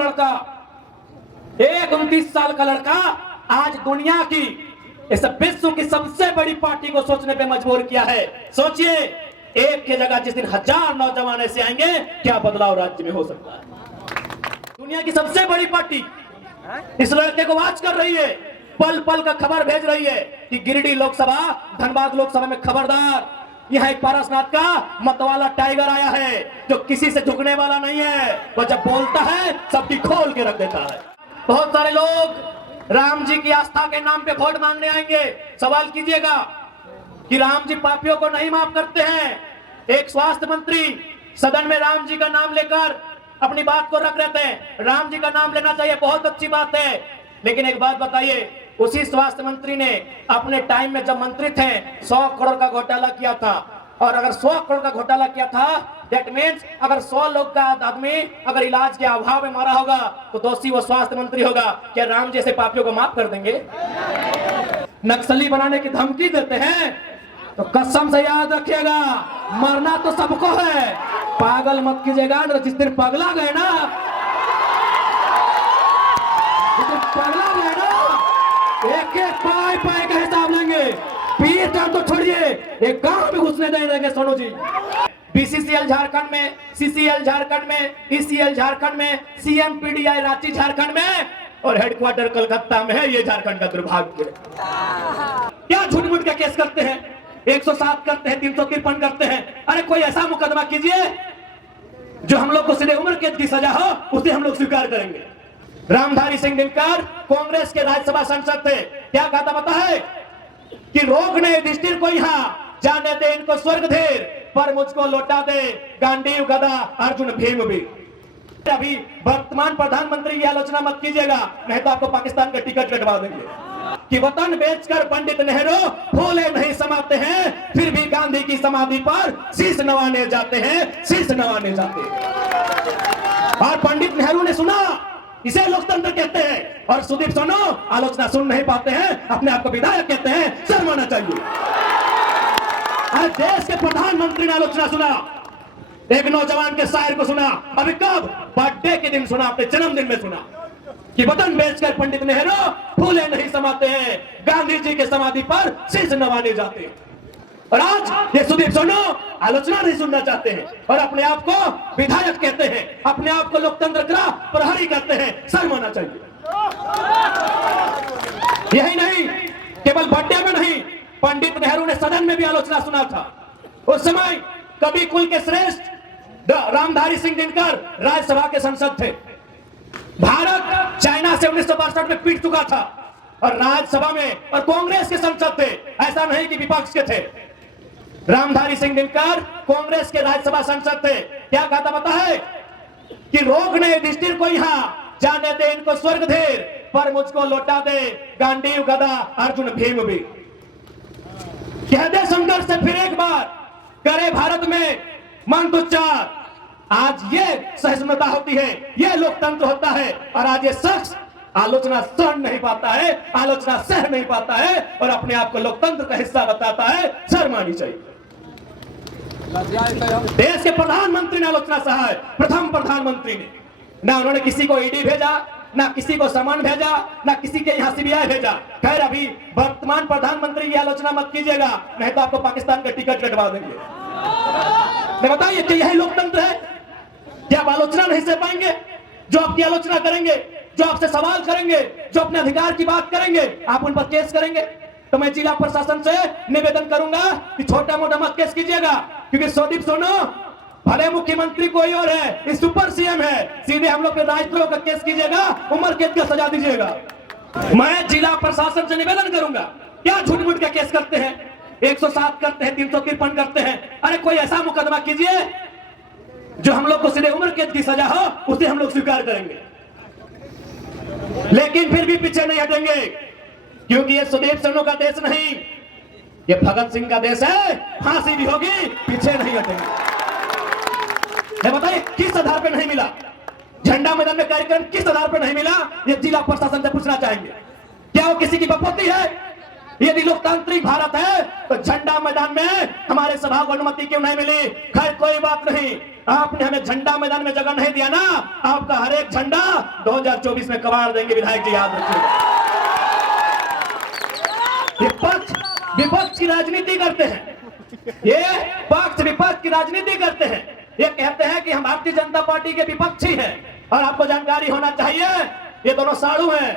लड़का, एक 29 साल का लड़का आज दुनिया की, इस विश्व की सबसे बड़ी पार्टी को सोचने पे मजबूर किया है। सोचिए, एक की जगह जिस दिन 1000 नौजवान ऐसे आएंगे, क्या बदलाव राज्य में हो सकता है। दुनिया की सबसे बड़ी पार्टी इस लड़के को वॉच कर रही है, पल पल का खबर भेज रही है कि गिरिडीह लोकसभा, धनबाद लोकसभा में खबरदार, यह एक पारसनाथ का मतवाला टाइगर आया है जो किसी से झुकने वाला नहीं है। वो जब बोलता है सबकी खोल के रख देता है। बहुत सारे लोग राम जी की आस्था के नाम पे वोट मांगने आएंगे। सवाल कीजिएगा कि राम जी पापियों को नहीं माफ करते हैं। एक स्वास्थ्य मंत्री सदन में राम जी का नाम लेकर अपनी बात को रख रहे थे। राम जी का नाम लेना चाहिए, बहुत अच्छी बात है, लेकिन एक बात बताइए, उसी स्वास्थ्य मंत्री ने अपने टाइम में जब मंत्री थे 100 करोड़ का घोटाला किया था। और अगर 100 करोड़ का घोटाला किया था, दैट मीन्स अगर 100 लोग का आदमी अगर इलाज के अभाव में मारा होगा तो दोषी वो स्वास्थ्य मंत्री होगा। क्या राम जैसे पापियों को माफ कर देंगे? नक्सली बनाने की धमकी देते हैं तो कसम से याद रखिएगा, मरना तो सबको है, पागल मत कीजिएगा। जिस दिन पगला गए ना, एक एक पाए पाए का हिसाब लेंगे। पीठ तो छोड़िए, एक गांव में घुसने नहीं देंगे। सोनू जी, बीसीसीएल झारखंड में, सीसीएल झारखंड में, ईसीएल झारखंड में, सीएमपीडीआई रांची झारखंड में और हेडक्वार्टर कोलकाता में है। ये झारखंड का दुर्भाग्य। क्या झूठ मूठ का केस करते हैं, 107 करते हैं, 353 करते हैं। अरे कोई ऐसा मुकदमा कीजिए जो हम लोग को सीधे उम्र कैद की सजा हो, उसे हम लोग स्वीकार करेंगे। रामधारी सिंह दिनकर कांग्रेस के राज्यसभा सांसद थे। क्या कहा था पता है कि रोकने युधिष्ठिर को यहाँ, जाने दे इनको स्वर्ग धेर, पर मुझको लौटा दे गांडीव गदा अर्जुन भीम भी। अभी वर्तमान प्रधानमंत्री की आलोचना मत कीजिएगा, नहीं तो आपको पाकिस्तान का टिकट कटवा देंगे। कि वतन बेचकर पंडित नेहरू फूले नहीं समाते हैं, फिर भी गांधी की समाधि पर शीश नवाने जाते हैं, शीश नवाने जाते हैं। और पंडित नेहरू ने सुना, इसे लोकतंत्र कहते हैं। और सुदीप सोनो आलोचना सुन नहीं पाते हैं, अपने आप को विधायक कहते हैं, शर्माना चाहिए। आज देश के प्रधानमंत्री ने आलोचना सुना, एक नौजवान के शायर को सुना, अभी कब, बर्थडे के दिन सुना, अपने जन्मदिन में सुना कि वतन बेचकर पंडित नेहरू फूले नहीं समाते हैं, गांधी जी के समाधि पर शीश नवाने जाते हैं। और आज ये सुदीप सोनो आलोचना नहीं सुनना चाहते हैं और अपने आप को विधायक कहते हैं, अपने आप को लोकतंत्र का प्रहरी कहते हैं, शर्माना चाहिए। यही नहीं, केवल बर्थडे में नहीं, पंडित नेहरू ने सदन में भी आलोचना सुना था। उस समय कवि कुल के श्रेष्ठ रामधारी सिंह दिनकर राज्यसभा के सांसद थे। भारत चाइना से 1962 में पीट चुका था और राज्यसभा में और कांग्रेस के सांसद थे, ऐसा नहीं कि विपक्ष के थे। रामधारी सिंह दिनकर कांग्रेस के राज्यसभा सांसद थे। क्या कहा था पता है कि रोकने युधिष्ठिर को यहाँ, जाने दे इनको स्वर्ग धेर, पर मुझको लौटा दे गांडीव गदा अर्जुन भीम भी। कह दे संघर्ष से फिर एक बार, करे भारत में मंत्रोच्चार। आज ये सहिष्णुता होती है, ये लोकतंत्र होता है। और आज ये शख्स आलोचना सहन नहीं पाता है, आलोचना सह नहीं पाता है और अपने आप को लोकतंत्र का हिस्सा बताता है, शर्म आनी चाहिए। देश के प्रधानमंत्री ने आलोचना सहा है, प्रथम प्रधानमंत्री ने। ना उन्होंने किसी को ईडी भेजा, ना किसी को समन भेजा, ना किसी के यहाँ सीबीआई भेजा। खैर, अभी वर्तमान प्रधानमंत्री की आलोचना मत कीजिएगा, नहीं तो आपको पाकिस्तान का टिकट कटवा देंगे। बताइए कि यही लोकतंत्र है? क्या आप आलोचना नहीं सह पाएंगे? जो आपकी आलोचना करेंगे, जो आपसे सवाल करेंगे, जो अपने अधिकार की बात करेंगे, आप उन पर केस करेंगे। तो मैं जिला प्रशासन से निवेदन करूंगा कि छोटा मोटा मत केस कीजिएगा, क्योंकि सुदीप सोनो भले मुख्यमंत्री कोई और है, इस सुपर सीएम है, सीधे हम लोग पे राजद्रोह का केस कीजिएगा, उम्र कैद का सजा दीजिएगा। मैं जिला प्रशासन से निवेदन करूंगा, क्या झूठ मूठ का केस करते हैं, 107 करते हैं, 353 करते हैं। अरे कोई ऐसा मुकदमा कीजिए जो हम लोग को सीधे उम्र कैद की सजा हो, उसे हम लोग स्वीकार करेंगे। लेकिन फिर भी पीछे नहीं हटेंगे, क्योंकि ये सुदीप सोनो का देश नहीं, ये भगत सिंह का देश है। फांसी भी होगी, पीछे नहीं हटेंगे। बताइए किस आधार पर नहीं मिला झंडा मैदान में कार्यक्रम, किस आधार पर नहीं मिला? ये जिला प्रशासन से पूछना चाहेंगे। क्या वो किसी की बपौती है? यदि लोकतांत्रिक भारत है तो झंडा मैदान में हमारे सभा को अनुमति क्यों नहीं मिली? खैर कोई बात नहीं, आपने हमें झंडा मैदान में जगह नहीं दिया ना, आपका हर एक झंडा 2024 में कबाड़ देंगे विधायक जी, याद रखिए। विपक्ष की राजनीति करते हैं, ये पक्ष विपक्ष की राजनीति करते हैं, ये कहते हैं कि हम भारतीय जनता पार्टी के विपक्षी हैं। और आपको जानकारी होना चाहिए, ये दोनों साड़ू हैं,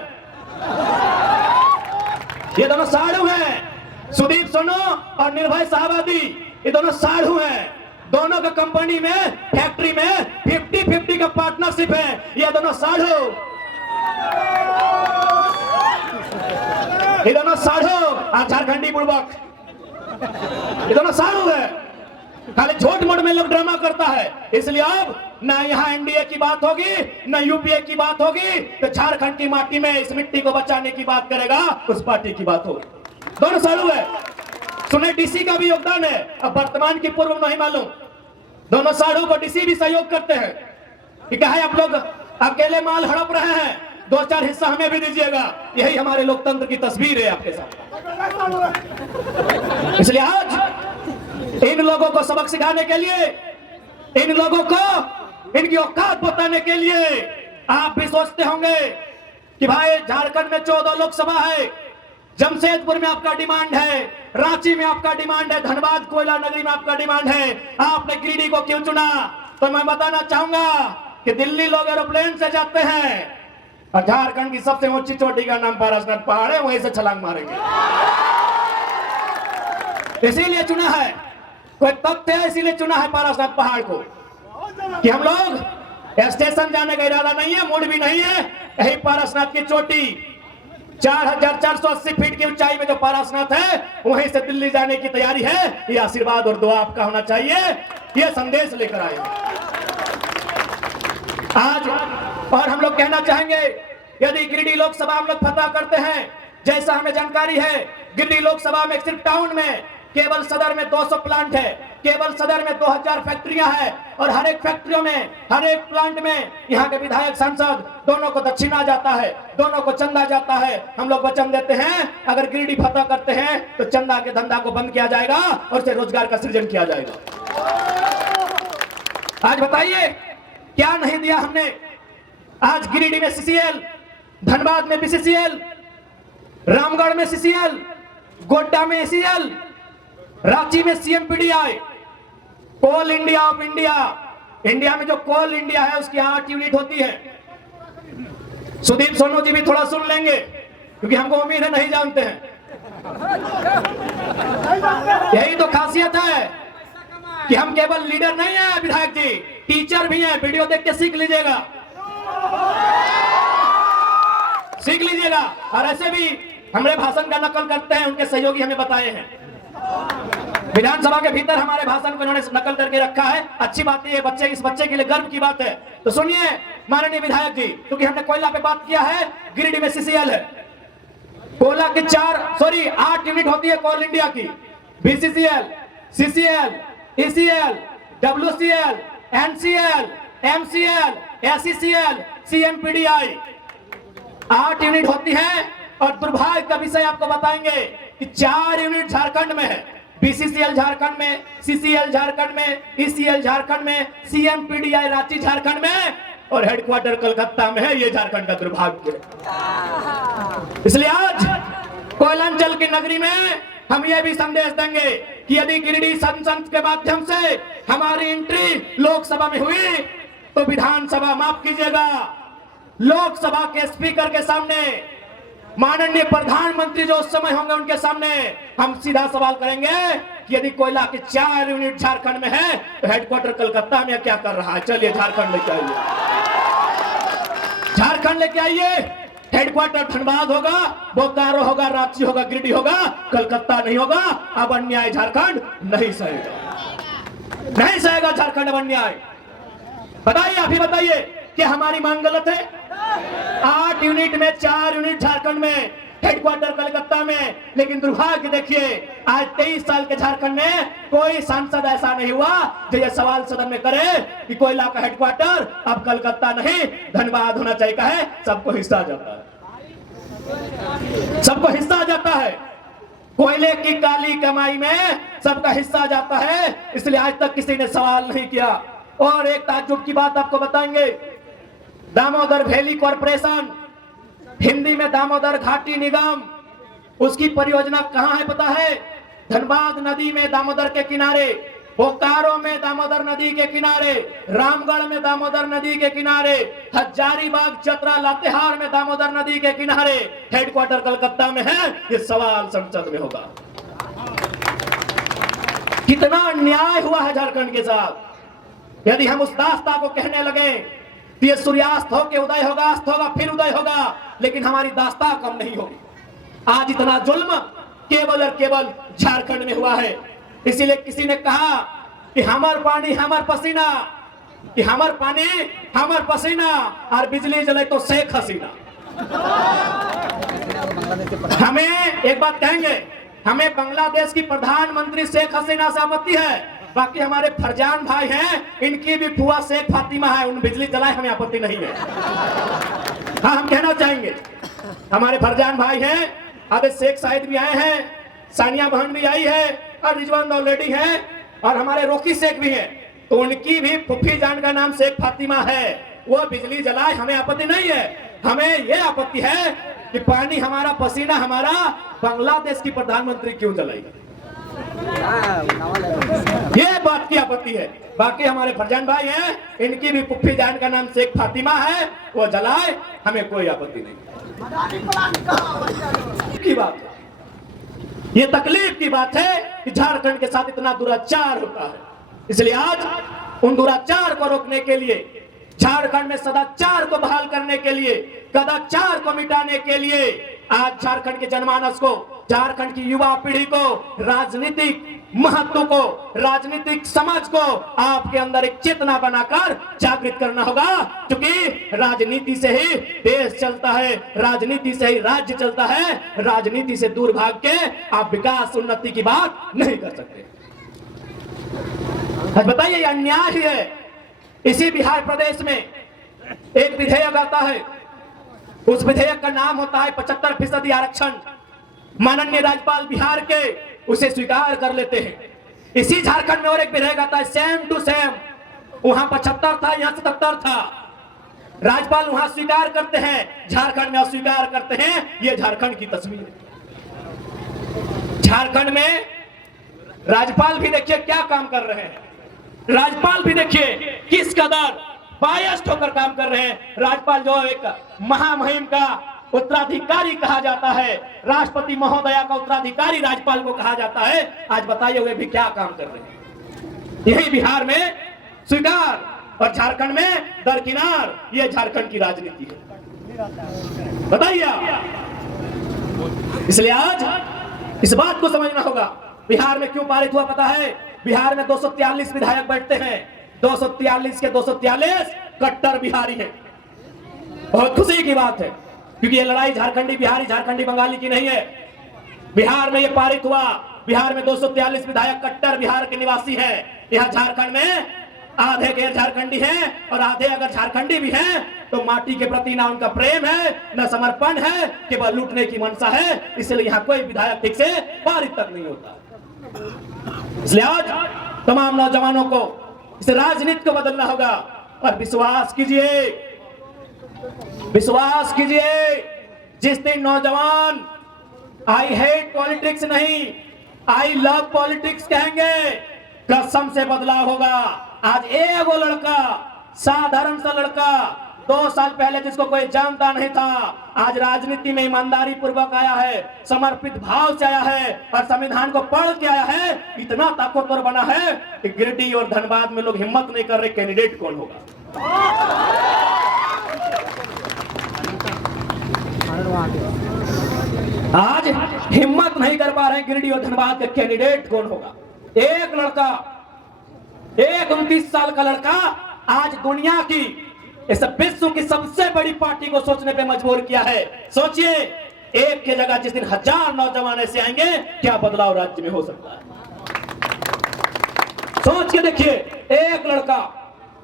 ये दोनों साड़ू हैं। सुदीप सोनो और निर्भय शाहबादी, ये दोनों साड़ू हैं। दोनों का कंपनी में, फैक्ट्री में 50-50 का पार्टनरशिप है। ये दोनों साड़ू, ये दोनों साड़ू, झारखंडी बुड़बक, ये दोनों साड़ू है। खाली झूठ मूठ में लोग ड्रामा करता है। इसलिए अब ना यहाँ एनडीए की बात होगी, ना यूपीए की बात होगी, तो झारखंड की माटी में इस मिट्टी को बचाने की बात करेगा, उस पार्टी की बात होगी। दोनों साड़ू है। सुने डीसी का भी योगदान है, अब वर्तमान की पूर्व नहीं मालूम। दोनों साड़ू को डीसी भी सहयोग करते हैं कि कहे आप लोग अकेले माल हड़प रहे हैं, 2-4 हिस्सा हमें भी दीजिएगा। यही हमारे लोकतंत्र की तस्वीर है आपके साथ। इसलिए आज इन लोगों को सबक सिखाने के लिए, इन लोगों को इनकी औकात बताने के लिए, आप भी सोचते होंगे कि भाई झारखंड में 14 लोकसभा है, जमशेदपुर में आपका डिमांड है, रांची में आपका डिमांड है, धनबाद कोयला नगरी में आपका डिमांड है, आपने गिरिडीह को क्यों चुना? तो मैं बताना चाहूंगा कि दिल्ली लोग एरोप्लेन से जाते हैं और झारखंड की सबसे ऊंची चोटी का नाम पारसनाथ पहाड़ है, वहीं से छलांग मारेंगे। इसीलिए चुना है, कोई तथ्य है, इसीलिए चुना है पारसनाथ पहाड़ को कि हम लोग स्टेशन जाने का इरादा नहीं है, मूड भी नहीं है। यही पारसनाथ की चोटी 4480 फीट की ऊंचाई में जो पारसनाथ है, वहीं से दिल्ली जाने की तैयारी है। ये आशीर्वाद और दुआ आपका होना चाहिए, ये संदेश लेकर आए आज। और हम लोग कहना चाहेंगे, यदि गिरिडीह लोकसभा हम लोग फतह करते हैं, जैसा हमें जानकारी है, गिरिडीह लोकसभा में सिर्फ टाउन में केवल सदर में 200 प्लांट है, केवल सदर में 2000 फैक्ट्रियां हैं, और हर एक फैक्ट्रियों में, हर एक प्लांट में यहाँ के विधायक सांसद दोनों को दक्षिणा जाता है, दोनों को चंदा जाता है। हम लोग वचन देते हैं, अगर गिरिडीह फतह करते हैं तो चंदा के धंधा को बंद किया जाएगा और उसे रोजगार का सृजन किया जाएगा। आज बताइए क्या नहीं दिया हमने? आज गिरिडीह में सीसीएल, धनबाद में बीसीसीएल, रामगढ़ में सीसीएल, गोड्डा में एसीएल, रांची में CMPDI, coal India of India. India में जो कोल इंडिया है उसकी 8 यूनिट होती है। सुदीप सोनू जी भी थोड़ा सुन लेंगे, क्योंकि हमको उम्मीद है नहीं जानते हैं। यही तो खासियत है कि हम केवल लीडर नहीं है विधायक जी, टीचर भी हैं। वीडियो देख के सीख लीजिएगा, सीख लीजिएगा। और ऐसे भी हमारे भाषण का नकल करते हैं, उनके सहयोगी हमें बताए हैं। विधानसभा के भीतर हमारे भाषण को इन्होंने नकल करके रखा है। अच्छी बात है, बच्चे, इस बच्चे के लिए गर्व की बात है। तो सुनिए माननीय विधायक जी, क्योंकि हमने कोयला पे बात किया है, गिरिडीह में सीसीएल है, कोयला की 8 यूनिट होती है कोल इंडिया की। BCCL, CCL, ECL, WCL, NCL, MCL, SECL, CMPDI 8 unit होती है। और दुर्भाग्य का विषय आपको बताएंगे कि 4 यूनिट झारखंड में है। बीसीसीएल झारखंड में, सीसीएल झारखंड में, ईसीएल झारखंड में, सीएमपीडीआई रांची झारखंड में, और हेडक्वार्टर कलकत्ता में है। ये झारखंड का दुर्भाग्य है। इसलिए आज कोयलांचल की नगरी में हम ये भी संदेश देंगे कि यदि गिरिडीह संसद के माध्यम से हमारी एंट्री लोकसभा में हुई, तो विधानसभा, माफ कीजिएगा, लोकसभा के स्पीकर के सामने, माननीय प्रधानमंत्री जो उस समय होंगे उनके सामने हम सीधा सवाल करेंगे कि यदि कोयला की 4 यूनिट झारखंड में है तो हेडक्वार्टर कलकत्ता में क्या कर रहा है? चलिए झारखंड लेके आइए, झारखंड लेके आइए। हेडक्वार्टर धनबाद होगा, बोकारो होगा, रांची होगा, गिरिडीह होगा, कलकत्ता नहीं होगा। अब अन्याय झारखंड नहीं सहेगा, नहीं सहेगा झारखंड अब अन्याय। बताइए, आप ही बताइए कि हमारी मांग गलत है? 8 यूनिट में 4 यूनिट झारखंड में, हेडक्वार्टर कलकत्ता में। लेकिन दुर्भाग्य देखिए, आज 23 साल के झारखंड में कोई सांसद ऐसा नहीं हुआ जो ये सवाल सदन में करे कि कोयला का हेडक्वार्टर अब कलकत्ता नहीं धनबाद होना चाहिए। का है, सबको हिस्सा जाता है, सबको हिस्सा जाता है। कोयले की काली कमाई में सबका हिस्सा जाता है। इसलिए आज तक किसी ने सवाल नहीं किया। और एक ताज्जुब की बात आपको बताएंगे, दामोदर वैली कॉरपोरेशन, हिंदी में दामोदर घाटी निगम, उसकी परियोजना कहां है पता है? धनबाद नदी में दामोदर के किनारे, बोकारो में दामोदर नदी के किनारे, रामगढ़ में दामोदर नदी के किनारे, हजारीबाग, चतरा, लातेहार में दामोदर नदी के किनारे, हेडक्वार्टर कलकत्ता में है। ये सवाल संसद में होगा। कितना अन्याय हुआ है झारखंड के साथ। यदि हम उस दास्ता को कहने लगे कि ये सूर्यास्त हो के उदय होगा, अस्त होगा, फिर उदय होगा, लेकिन हमारी दास्ता कम नहीं होगी। आज इतना जुल्म केवल और केवल झारखंड में हुआ है। इसीलिए किसी ने कहा कि हमार पानी हमार पसीना, कि हमार पानी हमार पसीना, और बिजली जले तो शेख हसीना। हमें एक बात कहेंगे, हमें बांग्लादेश की प्रधानमंत्री शेख हसीना से आपत्ति है, बाकी हमारे फरजान भाई हैं, इनकी भी फुआ शेख फातिमा है, उन बिजली जलाए, हमें आपत्ति नहीं है। हाँ, हम कहना चाहेंगे हमारे फरजान भाई हैं, अब शेख साहिद भी आए हैं, सानिया बहन भी आई है, और रिजवान दौलेडी है, और हमारे रोकी शेख भी हैं, तो उनकी भी फुफी जान का नाम शेख फातिमा है। वो बिजली जलाए, हमें आपत्ति नहीं है। हमें यह आपत्ति है कि पानी हमारा, पसीना हमारा, बांग्लादेश की प्रधानमंत्री क्यों जलाएगी, ये बात की आपत्ति है। बाकी हमारे फरजान भाई हैं, इनकी भी फुफी जान का नाम शेख फातिमा है, वो जलाए, हमें कोई आपत्ति नहीं की बात है। ये तकलीफ की बात है कि झारखंड के साथ इतना दुराचार होता है। इसलिए आज उन दुराचार को रोकने के लिए, झारखंड में सदाचार को बहाल करने के लिए, कदाचार को मिटाने के लिए आज झारखंड के जनमानस को, झारखंड की युवा पीढ़ी को, राजनीतिक महत्व को, राजनीतिक समझ को आपके अंदर एक चेतना बनाकर जागृत करना होगा। क्योंकि राजनीति से ही देश चलता है, राजनीति से ही राज्य चलता है। राजनीति से दूर भाग के आप विकास उन्नति की बात नहीं कर सकते। आज बताइए, ये अन्याय ही है। इसी बिहार प्रदेश में एक विधेयक आता है, उस विधेयक का नाम होता है 75% आरक्षण। माननीय राज्यपाल बिहार के उसे स्वीकार कर लेते हैं। इसी झारखंड में और एक विधेयक आता है, सेम टू सेम, वहां 75 था, यहां 77 था। राज्यपाल वहां स्वीकार करते हैं, झारखंड में अस्वीकार करते हैं। यह झारखंड की तस्वीर है। झारखंड में राज्यपाल भी देखिए क्या काम कर रहे हैं। राज्यपाल भी देखिए किस कदर बायस्ड होकर काम कर रहे हैं। राज्यपाल जो एक महामहिम का उत्तराधिकारी कहा जाता है, राष्ट्रपति महोदया का उत्तराधिकारी राज्यपाल को कहा जाता है। आज बताइए वे भी क्या काम कर रहे हैं। यही बिहार में स्वीकार और झारखंड में दरकिनार। ये झारखंड की राजनीति है, बताइए। इसलिए आज इस बात को समझना होगा, बिहार में क्यों पारित हुआ पता है? बिहार में 243 विधायक बैठते हैं, 243 के 243 कट्टर बिहारी हैं। बहुत खुशी की बात है, क्योंकि ये लड़ाई झारखंडी बिहारी, झारखंडी बंगाली की नहीं है। बिहार में ये पारित हुआ। बिहार में 243 विधायक कट्टर बिहार के निवासी हैं। यहाँ झारखंड में आधे गैर झारखंडी हैं, और आधे अगर झारखंडी भी हैं तो माटी के प्रति ना उनका प्रेम है, न समर्पण है, केवल लूटने की मंशा है। इसलिए यहाँ कोई विधायक ठीक से पारित तक नहीं होता। इसलिए आज तमाम नौजवानों को इस राजनीति को बदलना होगा। और विश्वास कीजिए, विश्वास कीजिए, जिस दिन नौजवान आई हेट पॉलिटिक्स नहीं, आई लव पॉलिटिक्स कहेंगे, कसम से बदलाव होगा। आज एक वो लड़का, साधारण सा लड़का, 2 साल पहले जिसको कोई जानता नहीं था, आज राजनीति में ईमानदारी पूर्वक आया है, समर्पित भाव से आया है, और संविधान को पढ़ के आया है। इतना ताकतवर बना है कि गिरिडीह और धनबाद में लोग हिम्मत नहीं कर रहे कैंडिडेट कौन होगा। आज हिम्मत नहीं कर पा रहे गिरिडीह और धनबाद के कैंडिडेट कौन होगा। एक लड़का, एक 29 साल का लड़का आज दुनिया की, इस विश्व की सबसे बड़ी पार्टी को सोचने पे मजबूर किया है। सोचिए, एक की जगह जिस दिन 1000 नौजवान ऐसे आएंगे, क्या बदलाव राज्य में हो सकता है। सोच के देखिए, एक लड़का,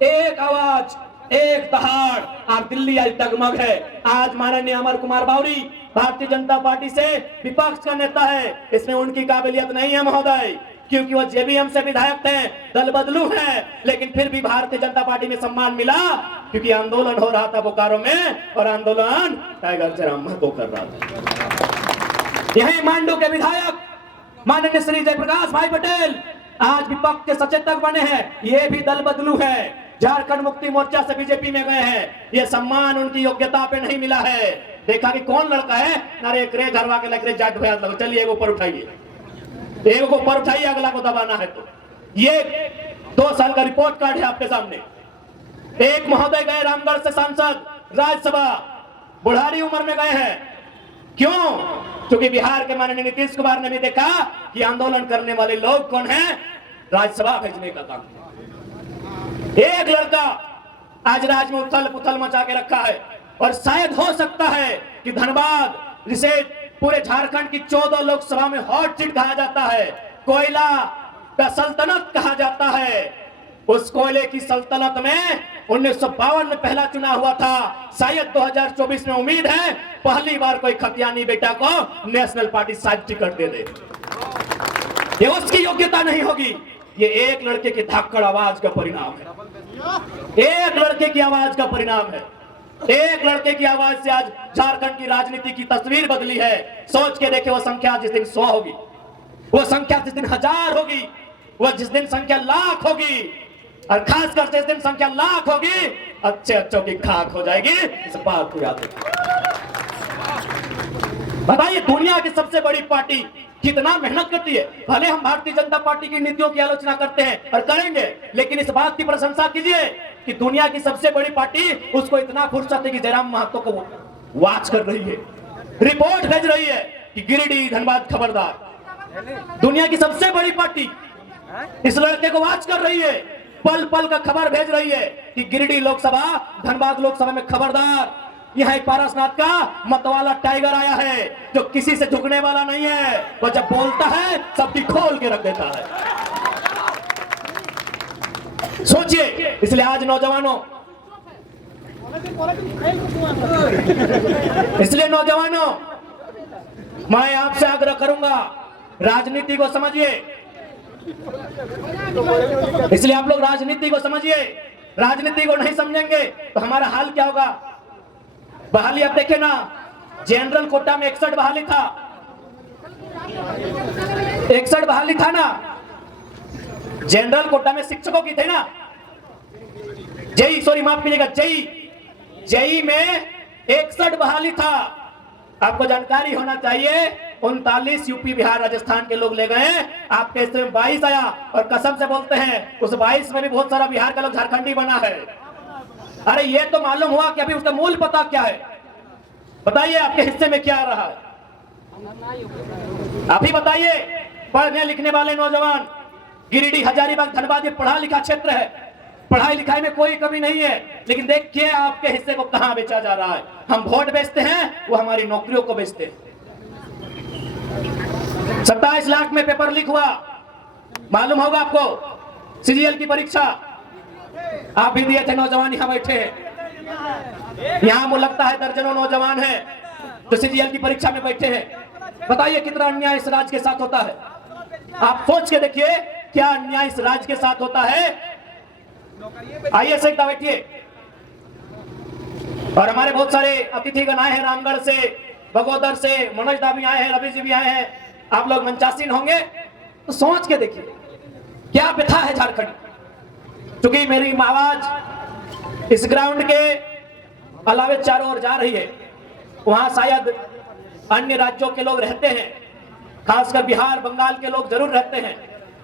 एक आवाज, एक दहाड़, और दिल्ली आज डगमग है। आज माननीय अमर कुमार बावरी भारतीय जनता पार्टी से विपक्ष का नेता है, इसमें उनकी काबिलियत नहीं है महोदय। क्योंकि वो जेबीएम से विधायक थे, दल बदलू है, लेकिन फिर भी भारतीय जनता पार्टी में सम्मान मिला क्योंकि आंदोलन हो रहा था बोकारो में और आंदोलन टाइगर चरण महतो कर रहा था। यही मांडू के विधायक माननीय श्री जयप्रकाश भाई पटेल आज विपक्ष के सचेतक बने हैं। ये भी दल बदलू है, झारखंड मुक्ति मोर्चा से बीजेपी में गए हैं। ये सम्मान उनकी योग्यता पे नहीं मिला है। देखा कि कौन लड़का है, नारे करे घरवा के लग रहे जाट भैया लगो, चलिए एक ऊपर उठाइए, एक ऊपर उठाइए, अगला को दबाना है तो। ये 2 साल का रिपोर्ट कार्ड है आपके सामने। एक महोदय गए रामगढ़ से सांसद राज्यसभा, बुढ़ारी उम्र में गए हैं। क्यों? क्योंकि बिहार के माननीय नीतीश कुमार ने भी देखा कि आंदोलन करने वाले लोग कौन हैं, राज्यसभा भेजने का काम। एक लड़का आज राज्य में उथल पुथल मचा के रखा है और शायद हो सकता है कि धनबाद, जिसे पूरे झारखंड की 14 लोकसभा में हॉट सीट कहा जाता है, कोयला का सल्तनत कहा जाता है, उस कोयले की सल्तनत में 1952 में पहला चुनाव हुआ था। शायद 2024 में उम्मीद है पहली बार कोई खतियानी बेटा को नेशनल पार्टी शायद टिकट दे दे। ये उसकी योग्यता नहीं होगी, ये एक लड़के की धाकड़ आवाज का परिणाम है। एक लड़के की आवाज का परिणाम है। एक लड़के की आवाज से आज झारखंड की राजनीति की तस्वीर बदली है। सोच के देखे, वो संख्या जिस दिन 100 होगी, वो संख्या जिस दिन 1000 होगी, वो जिस दिन संख्या लाख होगी, और खासकर जिस दिन संख्या लाख होगी, अच्छे अच्छों की खाक हो जाएगी। इस बात को याद रखिए। बताइए, दुनिया की सबसे बड़ी पार्टी कितना मेहनत करती है। भले हम भारतीय जनता पार्टी की नीतियों की आलोचना करते हैं और करेंगे, लेकिन इस बात की प्रशंसा कीजिए कि दुनिया की सबसे बड़ी पार्टी, उसको इतना फुर्सत है कि जयराम महतो को वॉच कर रही है, रिपोर्ट भेज रही है कि गिरिडीह धनबाद खबरदार। दुनिया की सबसे बड़ी पार्टी इस लड़के को वॉच कर रही है, पल पल का खबर भेज रही है कि गिरिडीह लोकसभा, धनबाद लोकसभा में खबरदार। यह एक पारसनाथ का मतवाला टाइगर आया है जो किसी से झुकने वाला नहीं है। वो जब बोलता है सबकी खोल के रख देता है। सोचिए, इसलिए आज नौजवानों, मैं आपसे आग्रह करूंगा, राजनीति को समझिए। इसलिए आप लोग राजनीति को समझिए। राजनीति को नहीं समझेंगे तो हमारा हाल क्या होगा। बहाली आप देखे ना, जनरल कोटा में 61 बहाली था, 61 बहाली था ना। जनरल कोटा में शिक्षकों की थे ना, जेई, सॉरी माफ कीजिएगा, जेई में 61 बहाली था। आपको जानकारी होना चाहिए, 39 यूपी बिहार राजस्थान के लोग ले गए, आपके हिस्से में 22 आया। और कसम से बोलते हैं उस 22 में भी बहुत सारा बिहार का लोग झारखंडी बना है। अरे ये तो मालूम हुआ कि अभी उसका मूल पता क्या है। बताइए आपके हिस्से में क्या रहा है, अभी बताइए। पढ़ने लिखने वाले नौजवान, गिरिडीह, हजारीबाग, धनबाद ये पढ़ा लिखा क्षेत्र है, पढ़ाई लिखाई में कोई कमी नहीं है, लेकिन देखिए आपके हिस्से को कहां बेचा जा रहा है। हम वोट बेचते हैं, वो हमारी नौकरियों को बेचते हैं। 27 लाख में पेपर लीक हुआ, मालूम होगा आपको। सीजीएल की परीक्षा आप भी दिए थे, नौजवान यहाँ बैठे हैं। यहाँ मुझे लगता है दर्जनों नौजवान हैं जो सीजीएल की परीक्षा में बैठे हैं। बताइए कितना अन्याय इस राज्य के साथ होता है। आप सोच के देखिए क्या अन्याय इस राज्य के साथ होता है। आइए सही बैठिए। और हमारे बहुत सारे अतिथिगण आए हैं, रामगढ़ से, बगोदर से, मनोज दा भी आए हैं, रवि जी भी आए हैं। आप लोग मंचासीन होंगे तो सोच के देखिए क्या व्यथा है झारखंड। क्योंकि मेरी आवाज इस ग्राउंड के अलावे चारों ओर जा रही है, वहां शायद अन्य राज्यों के लोग रहते हैं, खासकर बिहार बंगाल के लोग जरूर रहते हैं,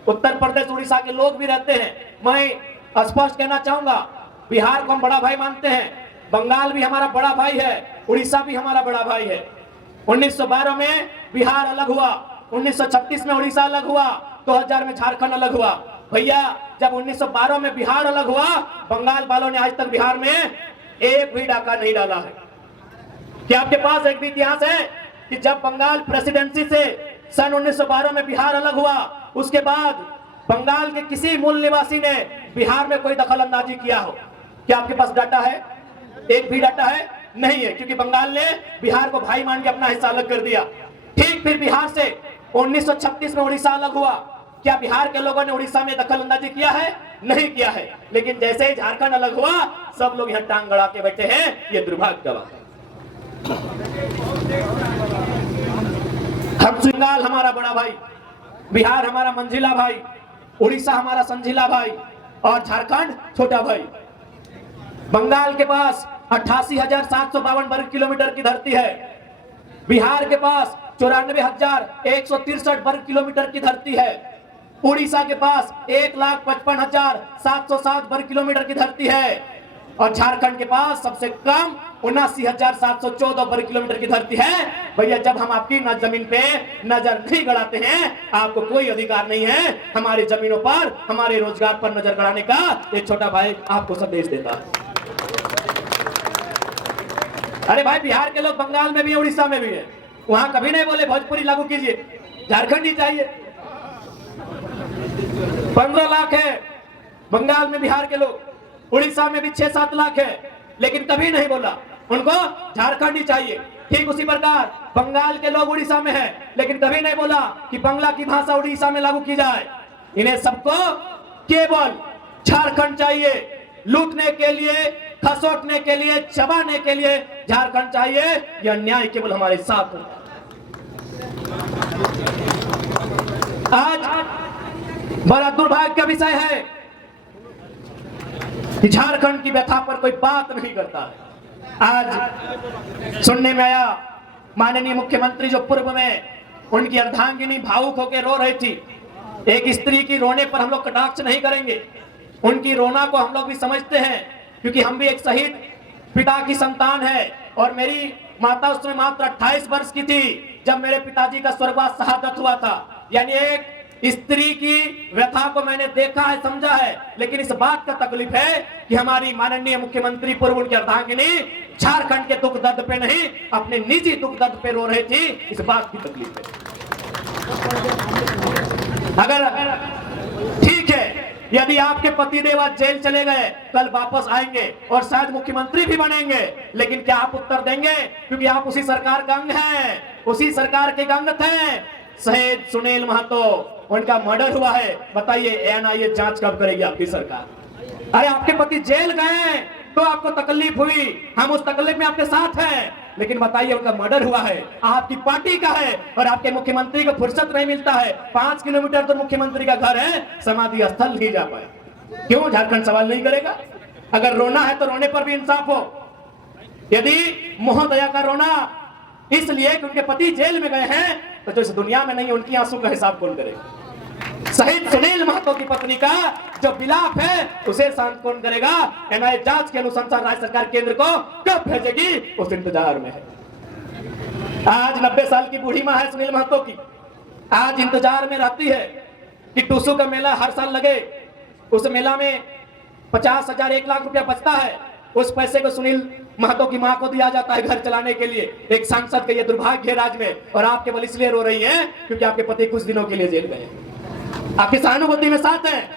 उत्तर प्रदेश उड़ीसा के लोग भी रहते हैं। मैं स्पष्ट कहना चाहूंगा, बिहार को हम बड़ा भाई मानते हैं, बंगाल भी हमारा बड़ा भाई है, उड़ीसा भी हमारा बड़ा भाई है। 1912 में बिहार अलग हुआ, 1936 में उड़ीसा अलग हुआ, 2000 में झारखंड अलग हुआ। भैया जब 1912 में बिहार अलग हुआ, बंगाल वालों ने आज तक बिहार में एक भी डाका नहीं डाला है। क्या आपके पास एक भी इतिहास है कि जब बंगाल प्रेसिडेंसी से सन 1912 में बिहार अलग हुआ, उसके बाद बंगाल के किसी मूल निवासी ने बिहार में कोई दखल अंदाजी किया हो? क्या आपके पास डाटा है? एक भी डाटा है? नहीं है, क्योंकि बंगाल ने बिहार को भाई मान के अपना हिस्सा अलग कर दिया। ठीक फिर बिहार से 1936 में उड़ीसा अलग हुआ। क्या बिहार के लोगों ने उड़ीसा में दखल अंदाजी किया है? नहीं किया है। लेकिन जैसे ही झारखंड अलग हुआ, सब लोग यहाँ टांग गड़ा के बैठे हैं। ये दुर्भाग्य का बात है। हम बंगाल हमारा बड़ा भाई, बिहार हमारा मंझिला भाई, उड़ीसा हमारा संझिला भाई और झारखंड छोटा भाई। बंगाल के पास 88,752 वर्ग किलोमीटर की धरती है। बिहार के पास 94,163 वर्ग किलोमीटर की धरती है। उड़ीसा के पास 1,55,707 वर्ग किलोमीटर की धरती है और झारखंड के पास सबसे कम 79,714 वर्ग किलोमीटर की धरती है। भैया, जब हम आपकी जमीन पे नजर नहीं गड़ाते हैं, आपको कोई अधिकार नहीं है हमारी जमीनों पर, हमारे रोजगार पर नजर गड़ाने का। एक छोटा भाई आपको संदेश देता है। अरे भाई, बिहार के लोग बंगाल में भी है, उड़ीसा में भी है, वहां कभी नहीं बोले भोजपुरी लागू कीजिए, झारखंड ही चाहिए। 15 लाख है बंगाल में बिहार के लोग, उड़ीसा में भी 6-7 लाख है, लेकिन कभी नहीं बोला उनको झारखंड ही चाहिए। ठीक उसी प्रकार बंगाल के लोग उड़ीसा में हैं, लेकिन कभी नहीं बोला कि बंगला की भाषा उड़ीसा में लागू की जाए। इन्हें सबको केवल झारखंड चाहिए। लूटने के लिए, खसोटने के लिए, चबाने के लिए झारखंड चाहिए। यह अन्याय केवल हमारे साथ होता है। आज बड़ा दुर्भाग्य का विषय है कि झारखंड की व्यथा पर कोई बात नहीं करता है। आज सुनने में आया, माननीय मुख्यमंत्री जो पूर्व में उनकी अर्धांगिनी भावुक होकर रो रही थी। एक स्त्री की रोने पर हम लोग कटाक्ष नहीं करेंगे, उनकी रोना को हम लोग भी समझते हैं, क्योंकि हम भी एक शहीद पिता की संतान है। और मेरी माता उस समय मात्र 28 वर्ष की थी जब मेरे पिताजी का स्वर्गवास शहादत हुआ था। यानी एक स्त्री की व्यथा को मैंने देखा है, समझा है। लेकिन इस बात का तकलीफ है कि हमारी माननीय मुख्यमंत्री पूर्व उनकी अर्धांगिनी झारखंड के दुख दर्द पे नहीं, अपने निजी दुख दर्द पे रो रही थी। इस बात की तकलीफ है। अगर ठीक है, यदि आपके पतिदेव आज जेल चले गए, कल वापस आएंगे और शायद मुख्यमंत्री भी बनेंगे, लेकिन क्या आप उत्तर देंगे? क्योंकि आप उसी सरकार का अंग हैं, उसी सरकार के अंग थे। शहीद सुनील महतो, उनका मर्डर हुआ है। बताइए एनआईए जांच कब करेगी आपकी सरकार? अरे आपके पति जेल गए तो आपको तकलीफ हुई, हम उस तकलीफ में आपके साथ हैं। लेकिन बताइए, उनका मर्डर हुआ है, आपकी पार्टी का है, और आपके मुख्यमंत्री को फुर्सत नहीं मिलता है। 5 किलोमीटर तो मुख्यमंत्री का घर है, समाधि स्थल नहीं जा पाए। क्यों झारखंड सवाल नहीं करेगा? अगर रोना है तो रोने पर भी इंसाफ हो। यदि मोहदया का रोना इसलिए कि उनके पति जेल में गए हैं, तो जो इस दुनिया में नहीं, उनकी आंसू का हिसाब कौन करेगा? शहीद सुनील महतो की पत्नी का जो विलाप है, उसे शांत कौन करेगा? एनआईए जांच के अनुशंसा राज्य सरकार केंद्र को कब भेजेगी, उस इंतजार में है। आज 90 साल की बूढ़ी मां है सुनील महतो की, आज इंतजार में रहती है कि टूसू का मेला हर साल लगे। उस मेला में 50,000 1 लाख रुपया बचता है। उस पैसे को सुनील महतो की मां को दिया जाता है घर चलाने के लिए। एक सांसद का ये दुर्भाग्य है राज्य में, और आप केवल इसलिए रो रही हैं क्योंकि आपके पति कुछ दिनों के लिए जेल गए। आपकी सहानुभूति में साथ हैं,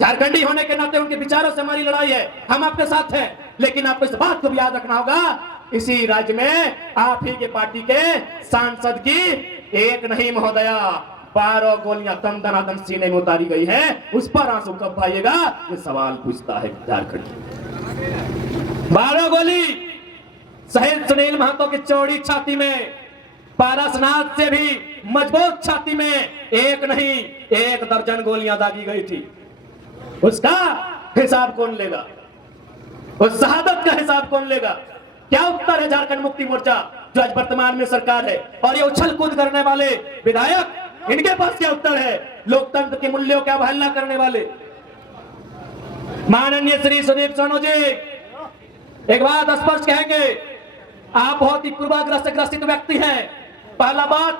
झारखंडी होने के नाते उनके विचारों से हमारी लड़ाई है, हम आपके साथ हैं। लेकिन आपको इस बात को भी याद रखना होगा, इसी राज्य में आप ही के पार्टी के सांसद की एक नहीं महोदया 12 गोलियां दम दनादम सीने में उतारी गई है। उस पर आंसू कब भाइएगा, ये सवाल पूछता है झारखंड। 12 गोली शहीद सुनील महतो की चौड़ी छाती में, पारसनाथ से भी मजबूत छाती में एक नहीं 1 दर्जन गोलियां दागी गई थी। उसका हिसाब कौन लेगा? उस शहादत का हिसाब कौन लेगा? क्या उत्तर है झारखंड मुक्ति मोर्चा जो आज वर्तमान में सरकार है, और ये उछल कूद करने वाले विधायक, इनके पास क्या उत्तर है? लोकतंत्र के मूल्यों की अवहेलना करने वाले माननीय श्री सुदीप सोनू जी एक बात स्पष्ट कहेंगे, आप बहुत ही पूर्वाग्रह से ग्रसित व्यक्ति हैं। पहला बात,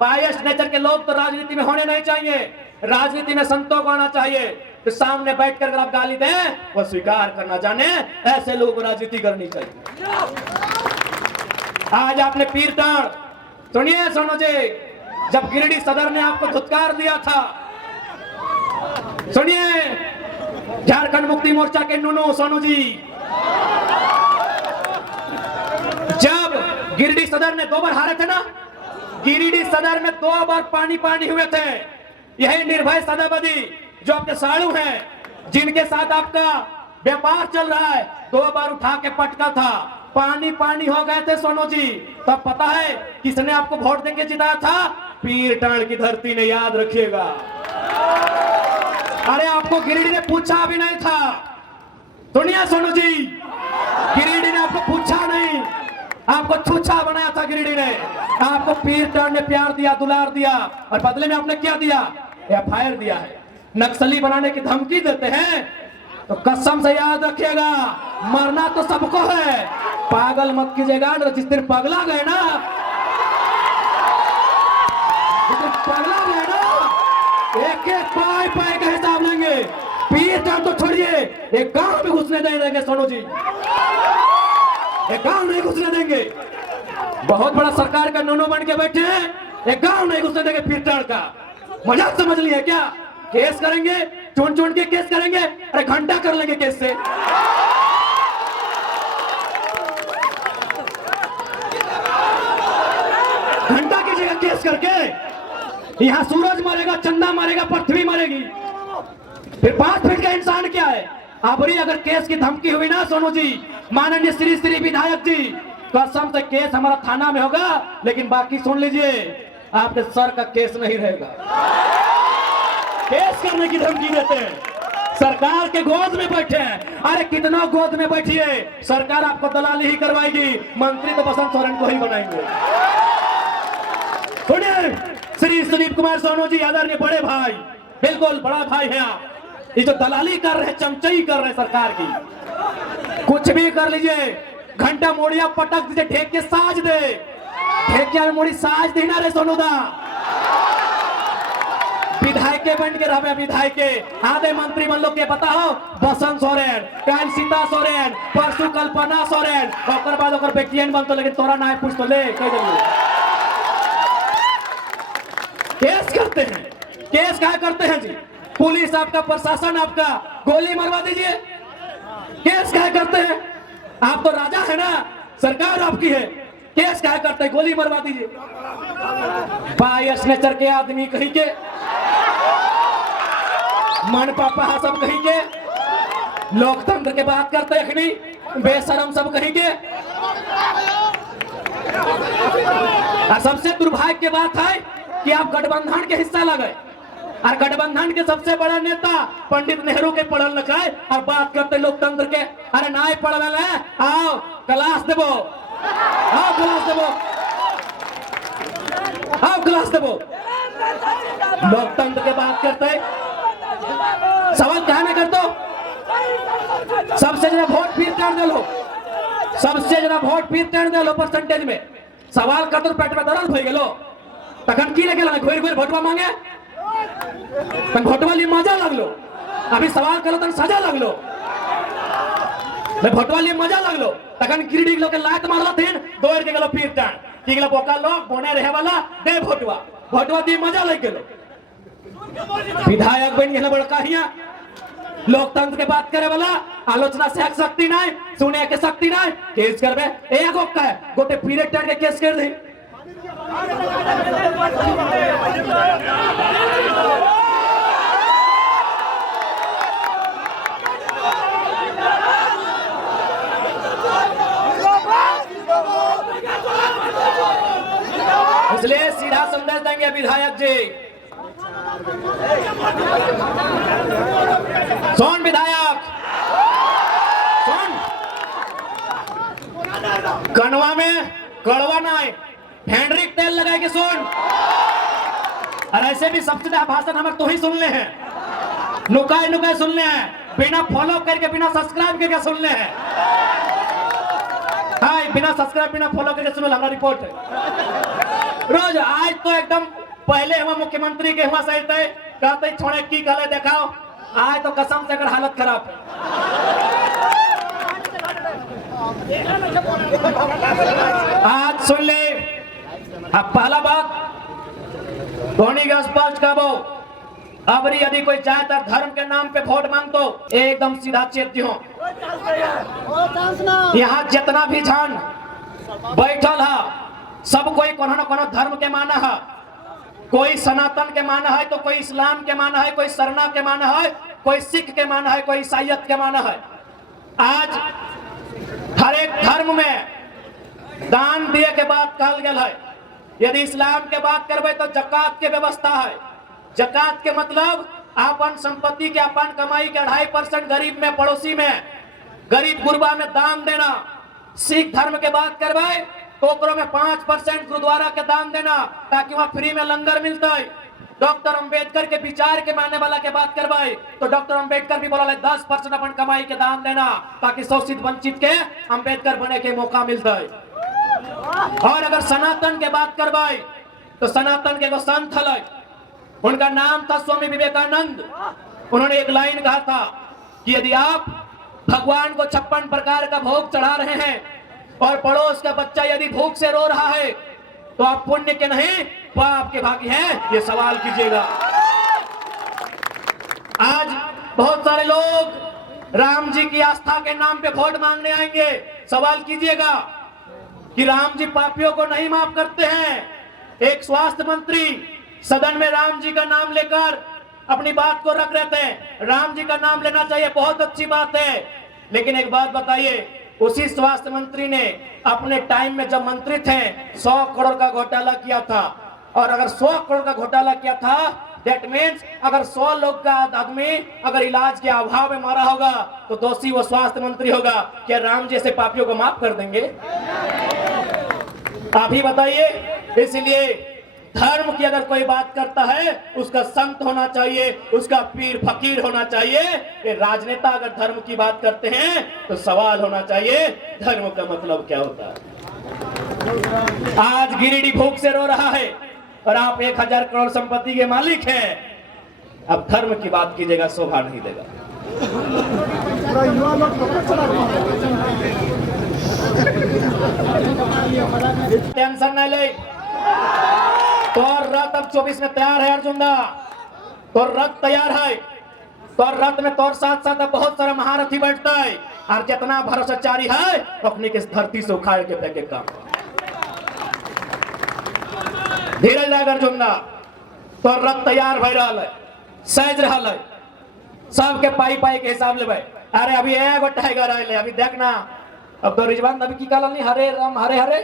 बायस नेचर के लोग तो राजनीति में होने नहीं चाहिए। राजनीति में संतों को आना चाहिए। तो सामने बैठकर अगर आप गाली दें, वो स्वीकार करना जाने, ऐसे लोगों को राजनीति करनी चाहिए। आज आपने पीर टाण, सुनिए सोनू जी, जब गिरिडीह सदर ने आपको धुतकार दिया था, सुनिए झारखंड मुक्ति मोर्चा के नूनू सोनू जी, जब गिरिडीह सदर ने 2 बार हारे थे ना, गिरिडीह सदर में 2 बार पानी पानी हुए थे, यही निर्भय सदाबदी जो आपके साड़ू हैं, जिनके साथ आपका व्यापार चल रहा है, 2 बार उठा के पटका था, पानी पानी हो गए थे सोनू जी। तब पता है किसने आपको वोट देके जिताया था? पीर टाण की धरती ने, याद रखिएगा। अरे आपको गिरिडीह ने पूछा भी नहीं था, सुनिए सोनू जी, गिरिडीह ने आपको पूछा नहीं, आपको छूछा बनाया था गिरिडीह ने। आपको पीर टाण ने प्यार दिया, दुलार दिया, और बदले में आपने क्या दिया? FIR दिया है। नक्सली बनाने की धमकी देते हैं तो कसम से याद रखिएगा, मरना तो सबको है, पागल मत कीजिएगा। जिस दिन पगला गए ना, पगला गए ना, एक एक पाए पाए का हिसाब लेंगे। पीर टाण तो छोड़िए, एक गांव में घुसने नहीं देंगे सोनू जी, एक गांव नहीं घुसने देंगे। बहुत बड़ा सरकार का नोनो बन के बैठे हैं, एक गांव नहीं घुसने देंगे पीर टाण का। मजाक समझ लिया क्या? केस करेंगे, चुन चुन के केस करेंगे, अरे घंटा कर लेंगे केस से। घंटा कीजिएगा केस करके। यहाँ सूरज मरेगा, चंदा मरेगा, पृथ्वी मरेगी, फिर 5 फीट का इंसान क्या है? अबरी अगर केस की धमकी हुई ना सोनू जी, माननीय श्री श्री विधायक जी, कसम से केस हमारा थाना में होगा, लेकिन बाकी सुन लीजिए, आपके सर का केस नहीं रहेगा। केस करने की धमकी देते हैं, सरकार के गोद में बैठे हैं। अरे कितना गोद में बैठिए, सरकार आपको दलाली ही करवाएगी, मंत्री तो बसंत सोरेन को ही बनाएंगे। सुनिए श्री सुदीप कुमार सोनू जी, आदरणीय बड़े भाई, बिल्कुल बड़ा भाई है आप, ये जो दलाली कर रहे हैं, चमचाई कर रहे हैं सरकार की, कुछ भी कर लीजिए, घंटा मोड़िया पटक दीजिए, ठेके साज दे, ठेकिया में मोड़ी साज देना रे सोनू दा। विधायक बन के रहे, विधायक आधे मंत्री बन लोग के बताओ, बसंत सोरेन, कल सीता सोरेन, परसों कल्पना सोरेन, और बाद और बेटियन बन तो, लेकिन तोरा ना पूछ तो ले कह दे। केस करते हैं, केस क्या करते हैं जी? पुलिस आपका, प्रशासन आपका, गोली मरवा दीजिए, केस क्या करते हैं? आप तो राजा है ना, सरकार आपकी है, केस क्या करते हैं? गोली मरवा दीजिए। बायस नेचर के आदमी कहीं के, मन पापा सब कहीं के, लोकतंत्र के बात करते हैं नहीं, बेशरम सब कहीं के। सबसे दुर्भाग्य की बात है कि आप गठबंधन के हिस्सा लगे, और गठबंधन के सबसे बड़ा नेता पंडित नेहरू के पढ़ल लिखे, और बात करते लोकतंत्र के। अरे नाय पढ़ल है, आओ क्लास देवो, आओ क्लास देवो, आओ क्लास देवो। लोकतंत्र के बात करते, सवाल कहा ना कर दो, सबसे ज्यादा वोट पीर कर दे लो, सबसे ज्यादा वोट पीर कर दे लो परसेंटेज में। सवाल कर दो, पेट में दर्द हो गेलो, तखन की लगे घोर घोर भोटवा मांगे, भोटवा लिए मजा लगलो, अभी सवाल करो तक सजा लगलो, भोटवा लिए मजा लगलो, तखन गिरिडीह लोग के लात मारला थीन, दौड़ के गेलो पीर टाण, की गेलो बोका लोग बोने रहे वाला दे भोटवा, भोटवा दी मजा लग गेलो। विधायक बन गेलो बड़का हिया, लोकतंत्र के बात करे वाला, आलोचना से शक्ति नहीं, सुने के शक्ति नहीं, केस करबे एगो का है, गोटे पीर टाण के केस कर दे। इसलिए सीधा संदेश देंगे विधायक जी, सुन विधायक, सुन, कनवा में कड़वा नहीं, हेनरिक तेल लगा के सुन। और ऐसे भी सबसे ज्यादा भाषण हमारे तो ही सुनने हैं, नुकाए नुकाए सुनने हैं, बिना फॉलो करके, बिना सब्सक्राइब करके सुनने हैं। हाँ, बिना सब्सक्राइब बिना फॉलो करके सुनो, हमारा रिपोर्ट है रोज। आज तो एकदम पहले हम मुख्यमंत्री के वहां से कहते छोड़े की गले देखाओ, आज तो कसम से अगर हालत खराब है। आज सुन ले, अब पहला बात धोनी के स्पष्ट कहो, अब यदि कोई चाहे तो धर्म के नाम पे वोट मांग तो एकदम सीधा चेत हो। यहाँ जितना भी जन बैठल है, सब कोई कोनो न कोनो धर्म के माना है। कोई सनातन के माना है तो कोई इस्लाम के माना है, कोई सरना के माना है, कोई सिख के माना है, कोई ईसाइयत के माना है। आज हर एक धर्म में दान दिए के बाद कहल गया है। यदि इस्लाम के बात करबे तो जकात के व्यवस्था है। जकात के मतलब अपन संपत्ति के अपन कमाई के 2.5% गरीब में, पड़ोसी में, गरीब गुरबा में दान देना। सिख धर्म के बात करबे तो में 5% गुरुद्वारा के दान देना ताकि वहां फ्री में लंगर मिलता है। डॉक्टर अंबेडकर के विचार के मानने वाला के बात करवाए तो डॉक्टर अंबेडकर भी बोला 10% अपन कमाई के दान देना ताकि शोषित वंचित के अंबेडकर बने के मौका मिलता है। और अगर सनातन के बात करवाए तो सनातन के संत है, उनका नाम था स्वामी विवेकानंद। उन्होंने एक लाइन कहा था कि यदि आप भगवान को 56 प्रकार का भोग चढ़ा रहे हैं और पड़ोस का बच्चा यदि भूख से रो रहा है तो आप पुण्य के नहीं पाप के भागी हैं, ये सवाल कीजिएगा। आज बहुत सारे लोग राम जी की आस्था के नाम पे वोट मांगने आएंगे। सवाल कीजिएगा कि राम जी पापियों को नहीं माफ करते हैं। एक स्वास्थ्य मंत्री सदन में राम जी का नाम लेकर अपनी बात को रख रहे थे। राम जी का नाम लेना चाहिए, बहुत अच्छी बात है, लेकिन एक बात बताइए, उसी स्वास्थ्य मंत्री ने अपने टाइम में जब मंत्री थे 100 करोड़ का घोटाला किया था। और अगर 100 करोड़ का घोटाला किया था दैट मीन्स अगर 100 लोग का आदमी अगर इलाज के अभाव में मारा होगा तो दोषी वो स्वास्थ्य मंत्री होगा। क्या राम जैसे पापियों को माफ कर देंगे? आप ही बताइए। इसलिए धर्म की अगर कोई बात करता है उसका संत होना चाहिए, उसका पीर फकीर होना चाहिए। ये राजनेता अगर धर्म की बात करते हैं तो सवाल होना चाहिए धर्म का मतलब क्या होता है। आज गिरिडीह भूख से रो रहा है और आप 1000 करोड़ संपत्ति के मालिक हैं। अब धर्म की बात कीजिएगा, शोभा नहीं देगा। टेंशन नहीं ले, तो रथ अब 24 में तैयार है अर्जुन दा, तो रथ तैयार है। तो रथ में तोर साथ साथ बहुत सारा महारथी बैठता है और जितना भरोसाचारी है अपने के धरती से उखाड़ के फेंके काम। धीरज लाग अर्जुन दा, तो रथ तैयार भई रहा है, सहज रहा है, सबके पाई पाई के हिसाब ले भाई। अरे अभी एगो टाइगर आए, अभी देखना। अब तो रिजवान अभी की कहला नहीं, हरे राम हरे हरे,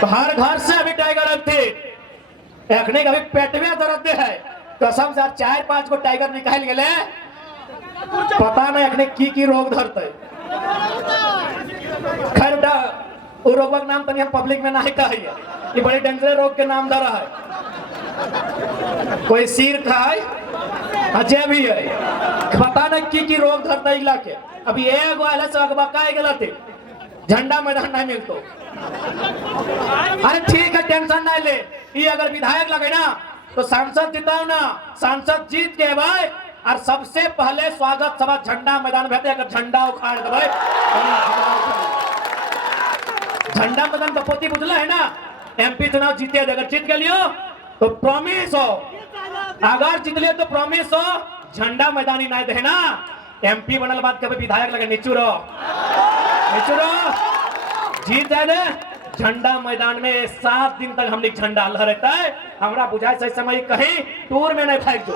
तो हर घर से अभी टाइगर अब थे। एखने कभी पेटवे दर्द है कसम से 4-5 को टाइगर निकाल गए, पता नहीं एखने की रोग धरते। खैर वो रोग का नाम तो हम पब्लिक में नहीं कहिए, ये बड़े डेंजर रोग के नाम धरा है। कोई सिर खाए अजय भी है, पता नहीं की रोग धरता इलाके। अभी एगो आले से अगबकाए गलते झंडा मैदान नहीं मिलतो। अरे ठीक है, टेंशन नहीं ले। ये अगर विधायक लगे ना तो सांसद जिताओ ना, सांसद जीत के भाई और सबसे पहले स्वागत सभा झंडा मैदान में। अगर झंडा उखाड़ दे भाई, झंडा मैदान तो पोती बुझला है ना। एमपी चुनाव जीते, अगर जीत के लियो तो प्रॉमिस हो, अगर जीत लियो तो प्रॉमिस हो झंडा मैदानी नहीं दे ना। एमपी बनल बाद कभी विधायक लगे निचुरो जीत जाए झंडा मैदान में 7 दिन तक हमने झंडा लहराता है। हमरा बुझाए सही समय कहीं टूर में नहीं भाग दो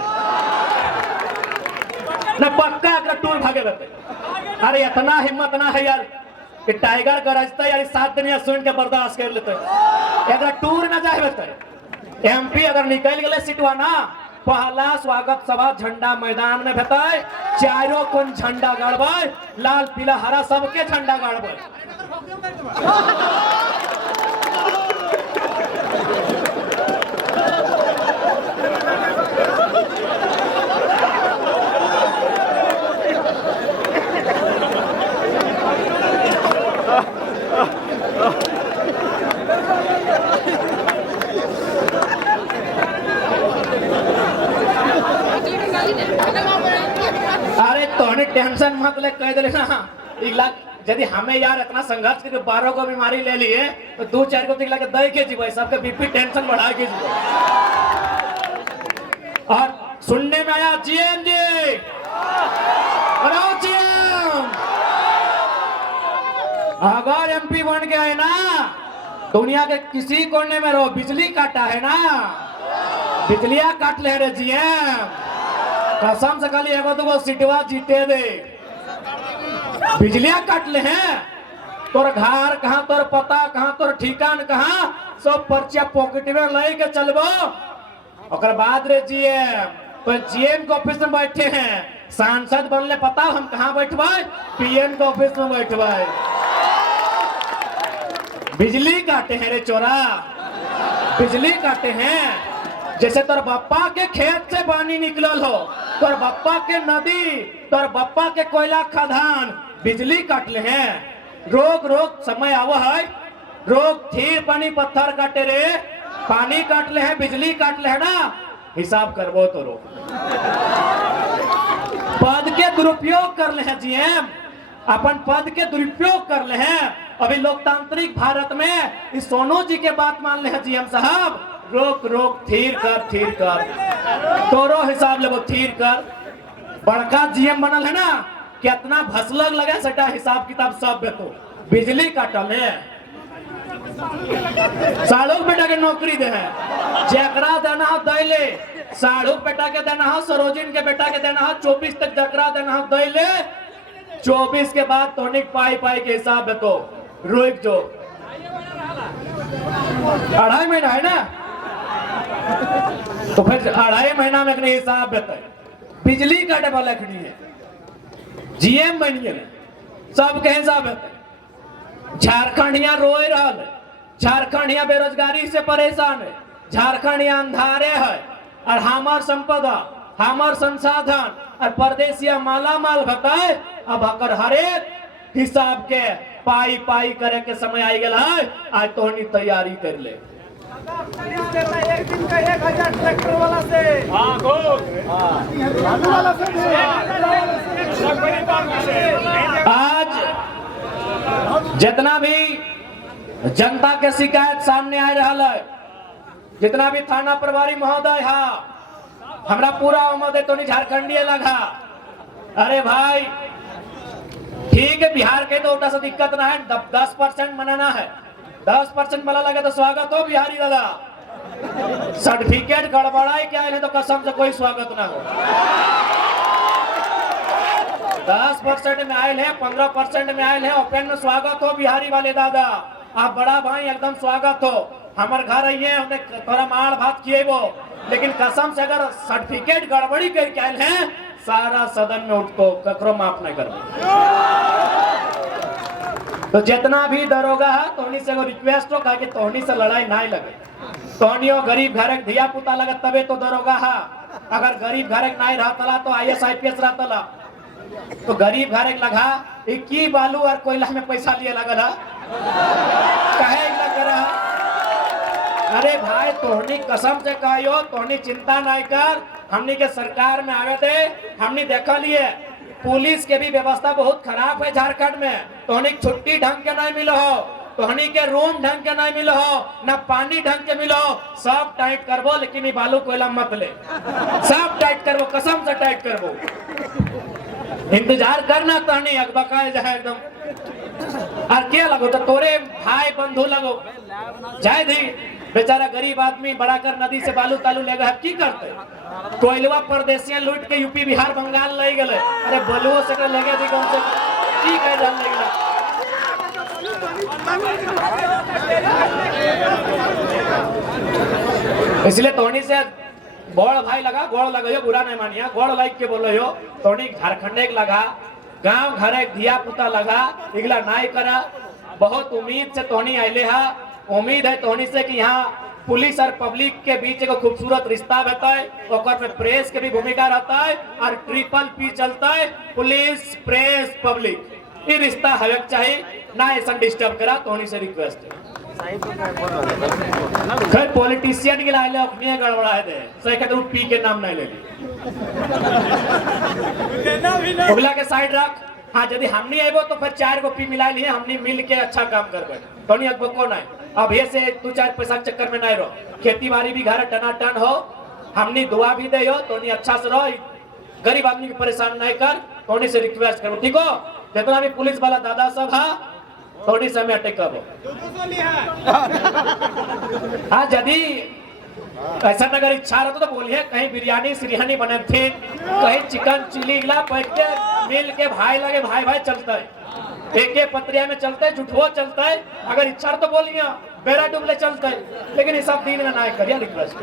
न, पक्का अगर टूर भागे रहते। अरे इतना हिम्मत ना है यार कि टाइगर का रास्ता यार 7 दिन या सुन के बर्दाश्त कर लेते। अगर टूर न जाए रहते, एमपी अगर निकल गए सीटवा ना, पहला स्वागत सभा झंडा मैदान में भेटाए। चारों कोन झंडा गाड़बे, लाल पीला हरा सबके झंडा गाड़बे। अरे तोहने टेंशन मत ले, कह दे ना यदि हमें यार इतना संघर्ष करके 12 को बीमारी ले लिए तो 2-4 को दिखला के दे के जीवे, सबके बीपी टेंशन बढ़ा के जीवे। और सुनने में आया जीएम जी, अगर एमपी बन गए ना दुनिया के किसी कोने में रहो, बिजली काटा है ना, बिजलियां काट ले रे जीएम, कसम से खाली एगो दूगो सीटवा जीते दे, बिजलियां काट ले हैं। तोर घर कहाँ, तोर पता कहाँ, तोर ठिकान कहाँ, सब पर्चिया पॉकेट में ले के चलबो। और बाद रे जीएम, तो जीएम के ऑफिस में बैठे हैं, सांसद बनले पता हम कहाँ बैठबे, पीएम के ऑफिस में बैठबे। बिजली काटे हैं रे चोरा, बिजली काटे हैं। जैसे तोर बप्पा के खेत से पानी निकलल हो, तोर बप्पा के नदी, तोर बप्पा के कोयला खदान, बिजली काट ले हैं। रोक रोक समय आवा है, रोक थीर पानी पत्थर काटे रे, पानी काट ले हैं, बिजली काट ले है ना, हिसाब करबो तो रोक। पद के दुरुपयोग कर ले हैं जीएम, अपन पद के दुरुपयोग कर ले हैं। अभी लोकतांत्रिक भारत में इस सोनू जी के बात मान ले हैं जीएम साहब, रोक रोक थीर कर, थीर कर, तोरो हिसाब ले वो थीर कर। बड़का जीएम बनल है ना, कितना भसलग लगे सटा हिसाब किताब सब बेतो, बिजली काटल है। साड़ू बेटा के नौकरी दे है, जकरा देना हो दैले, साड़ू बेटा के देना हो, सरोजिन के बेटा के देना हो, 24 तक जकरा देना हो दैले, 24 के बाद तोनिक पाई पाई के हिसाब बेतो, रोक जो 2.5 महीना है ना, तो फिर 2.5 महीना में अपने हिसाब बेते। बिजली काटे वाला खड़ी है, जीएम बनिए सब के हिसाब बेते। झारखंड यहाँ रोए रहा है, झारखंड यहाँ बेरोजगारी से परेशान है, झारखंड यहाँ अंधारे है, और हमार संपदा, हमार संसाधन और परदेसिया माला माल बताए। अब अगर हरेक हिसाब के पाई पाई करे के समय आई गया है, आज तो तैयारी कर ले। एक दिन का 1000 ट्रैक्टर वाला से, आज जितना भी जनता के शिकायत सामने आ रहा है, जितना भी थाना प्रभारी महोदय है, हमरा पूरा उम्मीद है तो नहीं झारखंडी लगा। अरे भाई ठीक है, बिहार के तो उल्टा से दिक्कत ना है, 10% मनाना है, 10% वाला लगे तो स्वागत हो बिहारी दादा। सर्टिफिकेट गड़बड़ाई क्या है तो कसम से कोई स्वागत ना हो। 10% में आयल है, 15% में आयल है, ओपन में स्वागत हो बिहारी वाले दादा। आप बड़ा भाई एकदम स्वागत हो, हमारे घर आइए, हमने थोड़ा मार भात किए वो, लेकिन कसम से अगर सर्टिफिकेट गड़बड़ी करके आयल है, सारा सदन में उठको ककरो माफ नहीं कर। तो जितना भी दरोगा है तोहनी से रिक्वेस्ट हो कि तोहनी से लड़ाई ना लगे, तोहनियो गरीब घर धिया पुता लगे तबे तो दरोगा है। अगर गरीब घर नहीं रहता तो IAS IPS रहता, तो गरीब घर लगा की बालू और कोयला में पैसा लिए लगल है, कहे लग रहा। अरे भाई तोहनी कसम से कहियो, तोहनी चिंता नहीं कर, हमनी के सरकार में आवे थे, हमनी देखा लिए पुलिस के भी व्यवस्था बहुत खराब है झारखंड में। तोहनी छुट्टी ढंग के नहीं मिलो हो, तोहनी के रूम ढंग के नहीं मिलो हो, न पानी ढंग के मिलो, सब टाइट करबो, लेकिन ये बालू कोयला मत ले, सब टाइट करबो, कसम से टाइट करबो। इंतजार करना तोहनी अकबकाए जाए एकदम। और क्या लगो तो तोरे भाई बंधु लगो जाए दी, बेचारा गरीब आदमी बड़ा कर नदी से बालू तालू ले गए, की करते? कोयलवा परदेसियां लूट के यूपी बिहार बंगाल ले गए, अरे बलुओ से लगे दी कौन से की कह जान ले गए। इसलिए तोहनी से गोड़ भाई लगा, गोड़ लगा, बुरा नहीं मानिया, गोड़ लाइक के बोलो हो, तोहनी झारखंड एक लगा, गांव घर एक धिया पुता लगा, इगला नाई करा। बहुत उम्मीद से तोहनी आइले है, उम्मीद है तोहनी से कि यहाँ पुलिस और पब्लिक के बीच एक खूबसूरत रिश्ता रहता है, और में प्रेस के भी भूमिका रहता है, और ट्रिपल P चलता है, पुलिस प्रेस पब्लिक, ये रिश्ता हवे चाहिए ना, ऐसा डिस्टर्ब करा। तोहनी से रिक्वेस्ट है, खैर पॉलिटिशियन के लाइले अपनी गड़बड़ा है दे, सही कहते हैं पी के नाम नहीं ले ली, अगला के साइड रख। हाँ यदि हमनी आबो तो फिर 4 गो पी मिला लिए, हमनी मिल के अच्छा काम करबे, तोनी अगबो को नहीं। अब ये से 2-4 पैसा चक्कर में नहीं रहो, खेती बाड़ी भी घर टनाटन हो, हमनी दुआ भी दे हो, तोनी अच्छा से रहो, गरीब आदमी को परेशान नहीं कर, तोनी से रिक्वेस्ट करो, ठीक हो? जितना भी पुलिस वाला दादा सब है थोड़ी समय अटक कब हाँ यदि ऐसा अगर इच्छा रहता तो बोलिए कहीं बिरयानी सिरयानी बने थे, कहीं चिकन चिली ला बैठ के मिल के भाई लगे भाई भाई चलता है, एक पत्रिया में चलता है, झूठो चलता है। अगर इच्छा तो बोलिए बेरा डुबले चलता है, लेकिन ये सब दिन में ना करिए रिक्वेस्ट।